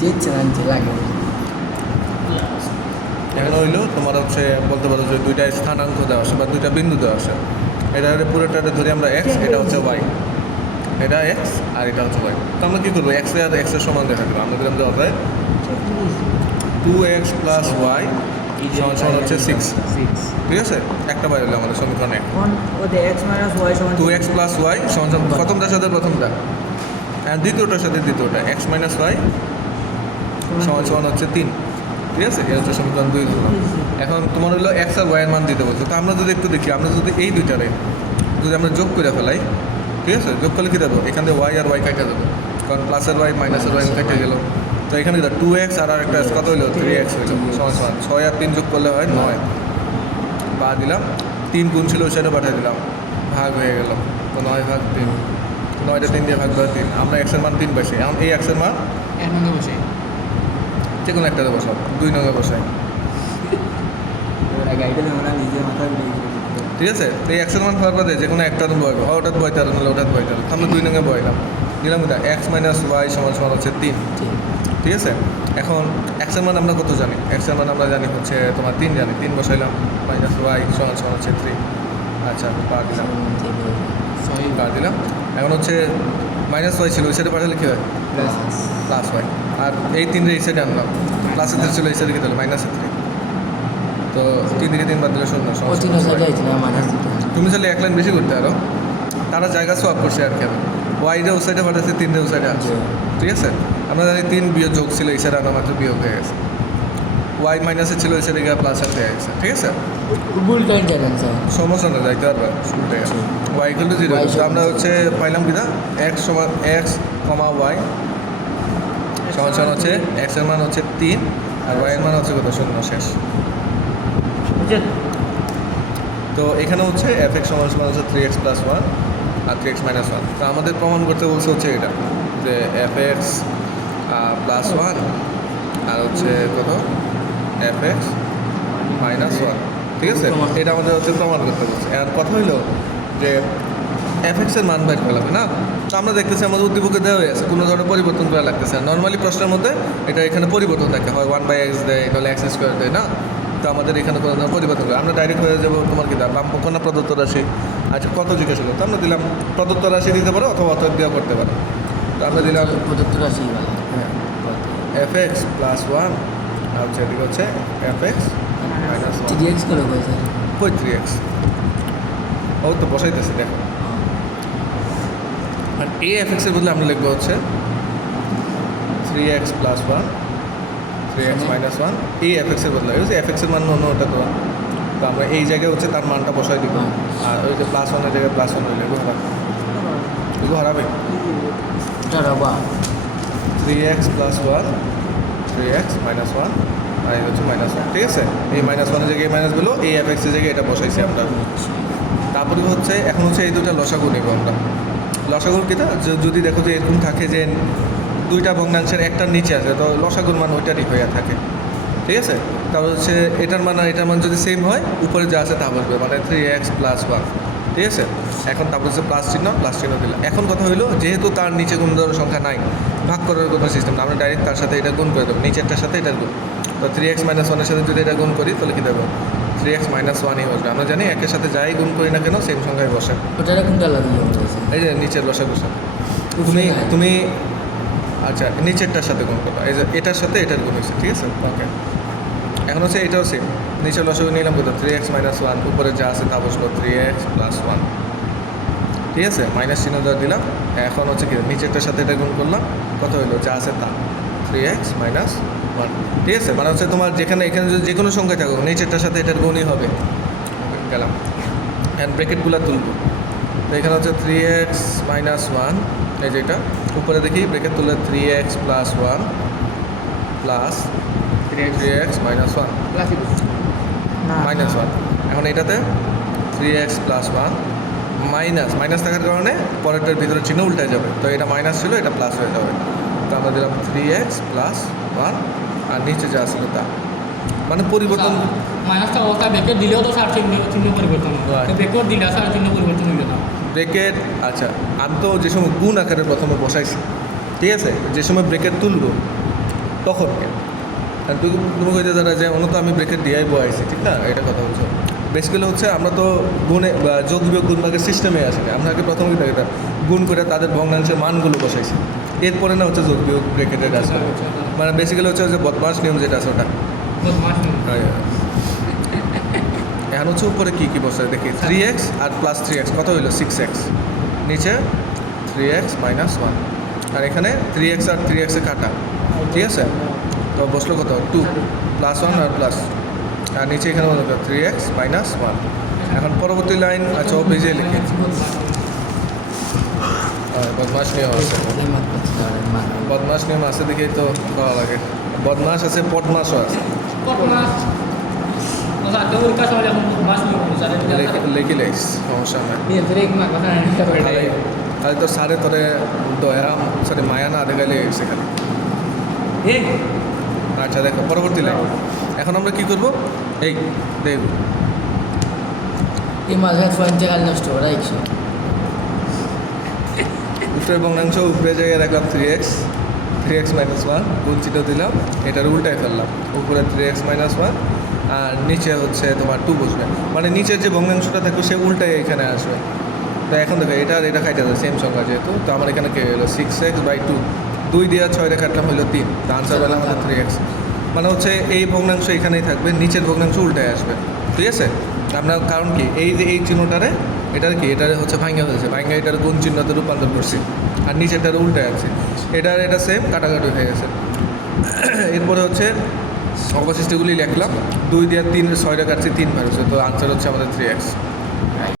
চেয়েছে না যে লাগে এখানে হইল তোমার হচ্ছে বলতে পারো যে দুইটা স্থানাঙ্ক দেওয়া আছে বা দুইটা বিন্দু দেওয়া আছে। এটা পুরোটা ধরি আমরা এক্স এটা হচ্ছে ওয়াই এটা এক্স আর এটা হচ্ছে ওয়াই তো আমরা কী করব? এক্স আর এক্সের সমান দেখা দেবো আমরা দিলাম দেওয়া যায় টু এক্স প্লাস ওয়াই সমান সমান হচ্ছে সিক্স ঠিক আছে? একটা বাইরে আমাদের সমীকরণ টু এক্স প্লাস ওয়াই সমান প্রথমটার সাথে প্রথমটা। আর দ্বিতীয়টার সাথে দ্বিতীয়টা। এক্স মাইনাস ওয়াই সমান সমান হচ্ছে তিন। ঠিক আছে? এটা হচ্ছে সমীকরণ দুই এখন তোমার হলো এক্স আর ওয়াইয়ের মান দিতে বলছো। তো আমরা যদি একটু দেখি, আমরা যদি এই দুইটারে যদি আমরা যোগ করে ফেলাই, ঠিক আছে? যোগ করলে কী দেবো? এখান থেকে ওয়াই আর ওয়াই কাটা যাবে কারণ প্লাসের ওয়াই মাইনাসের ওয়াই কেটে গেল। তো এখানে টু এক্স আর আর একটা কত হইল? থ্রি এক্স হইল। সমান সমান। ছয় আর তিন যোগ করলে হয় নয়। পা দিলাম, তিন গুণ ছিল সেটা পাঠিয়ে দিলাম। ভাগ হয়ে গেল। তো নয় ভাগ তিন। নয়টা তিন দিয়ে ভাগ করে তিন। আমরা এক্সের মান তিন পাইছি। এখন এই এক্সের মান নম্বর বসে। যে কোনো একটাতে বসাও দুই নঙ্গে বসাই ঠিক আছে? তো এই একশো মান হওয়ার পরে যে কোনো একটা বয়ব হয় ওটাতে বয়তে আরও নাহলে ওটাতে বয়তে আরও আমরা দুই নঙ্গে বয়লাম দিলাম এটা এক্স মাইনাস ওয়াই সমান সমান হচ্ছে তিন। ঠিক আছে? এখন এক্সের মান আমরা কত জানি? এক্সের মান আমরা জানি হচ্ছে তোমার তিন জানি। তিন বসাইলাম মাইনাস ওয়াই সমান সমান হচ্ছে থ্রি আচ্ছা পা দিলাম। পা দিলাম। এখন হচ্ছে মাইনাস ওয়াই ছিল ওই সাইডে পাঠালে কী হয়? প্লাস ওয়াই আর এই তিনটে এই সাইডে আনলাম। প্লাসে থ্রি ছিল এই সাইডে কী দিল মাইনাসে থ্রি তো তিন দিকে তিন বাদ দিলে শূন্য তুমি চাইলে এক লাইন বেশি করতে পারো। তারা জায়গা সোয়াপ করছে আর কি আমি ওয়াইডে ও সাইডে পাঠাচ্ছে তিনটে ও সাইডে আছে ঠিক আছে? আমরা জানি তিন বিয়োগ যোগ ছিল এই সাইডে আনা মাত্র বিয়োগ হয়ে গেছে। ওয়াই মাইনাসে ছিল এই সাইডে গিয়ে প্লাস আর হয়ে গেছে ঠিক আছে? সমস্যা না যাইতে পারবে। শুনতে ওয়াই টু জিরো তো আমরা হচ্ছে পাইলাম কিনা এক্স সমান এক্স কমা ওয়াই সমান সমান হচ্ছে এক্সের মান হচ্ছে তিন আর ওয়াই এর মান হচ্ছে কত? শূন্য শেষ। তো এখানে হচ্ছে এফ এক্স সমান সমান হচ্ছে থ্রি এক্স প্লাস ওয়ান আর থ্রি এক্স মাইনাস ওয়ান তো আমাদের প্রমাণ করতে বলছে হচ্ছে এটা যে এফ এক্স প্লাস ওয়ান আর হচ্ছে কত? এফ এক্স মাইনাস ওয়ান ঠিক আছে? এটা আমাদের হচ্ছে প্রমাণ করতে বলছে। আর কথা হইল যে এফ এক্সের মান বাইর করা হবে না? তো আমরা দেখতেছি আমাদের উদ্দীপকে দেওয়া হয়ে আছে কোনো ধরনের পরিবর্তন করা লাগতেছে না। নর্মালি প্রশ্নের মধ্যে এটা এখানে পরিবর্তন থাকে হয় ওয়ান বাই এক্স দেয় নাহলে এক্স স্কোয়ার দেয় না? তো আমাদের এখানে কোনো ধরনের পরিবর্তন করে আমরা ডাইরেক্ট হয়ে যাব তোমার কি দাম না প্রদত্ত রাশি? আচ্ছা কত জিজ্ঞেস হলো তো আমরা দিলাম প্রদত্ত রাশি দিতে পারো অথবা অতএব দেওয়া করতে পারো। তো আমরা দিলাম প্রদত্ত রাশি হ্যাঁ। এফ এক্স প্লাস ওয়ান আর এদিকে হচ্ছে f x minus one three x ও তো বসাইতেছে দেখো। আর এ এফ এক্সের বদলে আমরা লিখব হচ্ছে three x plus one three x minus one এই এফ এক্সের বদলে এফ এক্সের মান অন্য ওটা তো। তো আমরা এই জায়গায় হচ্ছে তার মানটা বসাই দিব। আর ওই যে প্লাস ওয়ানের জায়গায় প্লাস ওয়ান হইলে এগুলো হারাবে। এগুলো হারাবে? Three x plus one three x minus one আর এই হচ্ছে মাইনাস ওয়ান ঠিক আছে? এই মাইনাস ওয়ানের জায়গায় মাইনাসগুলো এই এফ এক্সের জায়গায় এটা বসাইছি আমরা। তারপরে হচ্ছে এখন হচ্ছে এই দুটা লসাগু নেব আমরা। লসাগুর কিটা যদি দেখো যে এরকম থাকে যে দুইটা ভগ্নাংশের একটার নিচে আছে, তো লসাগুর মান ওইটারই হয়ে থাকে। ঠিক আছে? তারপর হচ্ছে এটার মান আর এটার মান যদি সেম হয়, উপরে যা আছে তা বসবে মানে থ্রি এক্স প্লাস ওয়ান ঠিক আছে? এখন তারপর হচ্ছে প্লাস চিহ্ন প্লাস চিহ্ন দিলাম। এখন কথা হইল, যেহেতু তার নিচে কোনো ধরনের সংখ্যা নাই, ভাগ করার কোনো সিস্টেম না, আমরা ডাইরেক্ট তার সাথে এটা গুণ করে দেবো, নিচেরটার সাথে এটা গুণ। তো থ্রি এক্স মাইনাস ওয়ানের সাথে যদি এটা গুণ করি, তাহলে কী দেবো? থ্রি এক্স মাইনাস ওয়ানই বসবে আমরা জানি একের সাথে যাই গুণ করি না কেন সেম সংখ্যায় বসে। ওটা কোনটা লাগে এই যে নিচের বসে বসে। তুমি তুমি আচ্ছা নিচেরটার সাথে গুণ করবা এই যে এটার সাথে এটার গুণ হয়েছে ঠিক আছে? ওকে এখন হচ্ছে এটাও সেম নিচের লসগু নিলাম কত থ্রি এক্স মাইনাস ওয়ান উপরে যা আছে তা বসল থ্রি এক্স প্লাস ওয়ান ঠিক আছে? মাইনাস চিহ্ন দেওয়া দিলাম। এখন হচ্ছে কি? নিচেরটার সাথে এটা গুণ করলাম। কত হলো? যা আছে তা। থ্রি এক্স মাইনাস ওয়ান ঠিক আছে? মানে হচ্ছে তোমার যেখানে এখানে যদি যে কোনো সংখ্যা থাকো নিচেরটার সাথে এটার গুণই হবে। গেলাম। অ্যান্ড ব্রেকেটগুলো তুলবো। তো এখানে হচ্ছে থ্রি এক্স মাইনাস ওয়ান এই যেটা উপরে দেখি ব্রেকেট তুলে three x plus one plus three x minus one minus one এখন এটাতে three x plus one minus minus থাকার কারণে পরেরটার ভিতরে চিহ্ন উল্টে যাবে। তো এটা মাইনাস ছিল এটা প্লাস হয়ে যাবে। তো আমরা দিলাম থ্রি এক্স প্লাস ওয়ান আর নিচে যা ছিল তা। মানে পরিবর্তন মাইনাসটা অবস্থা ব্রেকেট দিলেও তো সার চিহ্ন চিহ্ন পরিবর্তন. ব্রেকেট দিলে সার চিহ্ন পরিবর্তন হইল না ব্রেকেট আচ্ছা আমি তো যে সময় গুণ আকারে প্রথমে বসাইছি ঠিক আছে? যে সময় ব্রেকেট তুলবো তখনকে আর তুমি তুমি কইতে যারা যে অন্য তো আমি ব্রেকেট দিয়াই বয়াইছি ঠিক না? এটা কথা বলছো। বেসিক্যালি হচ্ছে আমরা তো গুণে যোগ বিয়োগ গুণ ভাগের সিস্টেমে আসি আমরা আগে প্রথম এটা গুণ করে তাদের ভগ্নাংশের মানগুলো বসাইছি। এরপরে না হচ্ছে যোগ বিয়োগ ব্রেকেটের কাজ মানে বেসিক্যালি হচ্ছে যে বদমাস নিয়ম যেটা আছে ওটা। হয়। এখন হচ্ছে উপরে কী কী বসে দেখি থ্রি এক্স আর প্লাস থ্রি এক্স কত হইল? সিক্স এক্স নিচে থ্রি এক্স মাইনাস ওয়ান আর এখানে থ্রি এক্স আর থ্রি এক্সে কাটা। ঠিক আছে? তো বসল কত? টু প্লাস ওয়ান আর প্লাস আর নিচে এখানে বলো থ্রি এক্স মাইনাস ওয়ান এখন পরবর্তী লাইন আচ্ছা ও ভিজে লিখি। বদমাস নিয়ম আছে। বদমাস নিয়ম আছে দেখেই তো করা লাগে। বদমাস আছে পটমাসও আছে। বদমাশ লেখি লেখিস সমস্যা নাই। খালি তো সারে তোরে দয়া সরি মায়া না আধে গেলে Bien. আচ্ছা দেখো পরবর্তী লাইন এখন আমরা কি করব? এই দেখ। এই মাঝে পয়েন্টে কাল নষ্ট করা একশো উত্তরের ভগ্নাংশ উপরে জায়গায় রাখলাম three x three x minus one গুণ চিহ্ন দিলাম। এটার উল্টায় ফেললাম উপরে থ্রি এক্স মাইনাস ওয়ান আর নিচে হচ্ছে তোমার টু বসবে। মানে নিচের যে ভগ্নাংশটা থাকবে সে উল্টায় এখানে আসবে। তো এখন দেখো এটা আর এটা খাইতে সেম সংখ্যা যেহেতু। তো আমার এখানে কে হলো সিক্স এক্স বাই টু দুই দিয়ে ছয়টা কাটলাম হলো তিন। তো আনসার পেলাম আমাদের থ্রি এক্স মানে হচ্ছে এই ভগ্নাংশ এখানেই থাকবে, নিচের ভগ্নাংশ উল্টায় আসবে। ঠিক আছে? আপনার কারণ কি? এই যে এই চিহ্নটারে, এটার কি? এটার হচ্ছে ভাঙ্গা হয়েছে। ভাঙ্গা এটার গুণ চিহ্নতে রূপান্তর করছি। আর নিচেরটার উল্টায় আছে এটার এটা সেম কাটাকাটি হয়ে গেছে। এরপরে হচ্ছে অবশিষ্টগুলি লিখলাম। দুই দিয়ে তিন ছয়টা কাটছি তিন বার হচ্ছে। তো আনসার হচ্ছে আমাদের থ্রি এক্স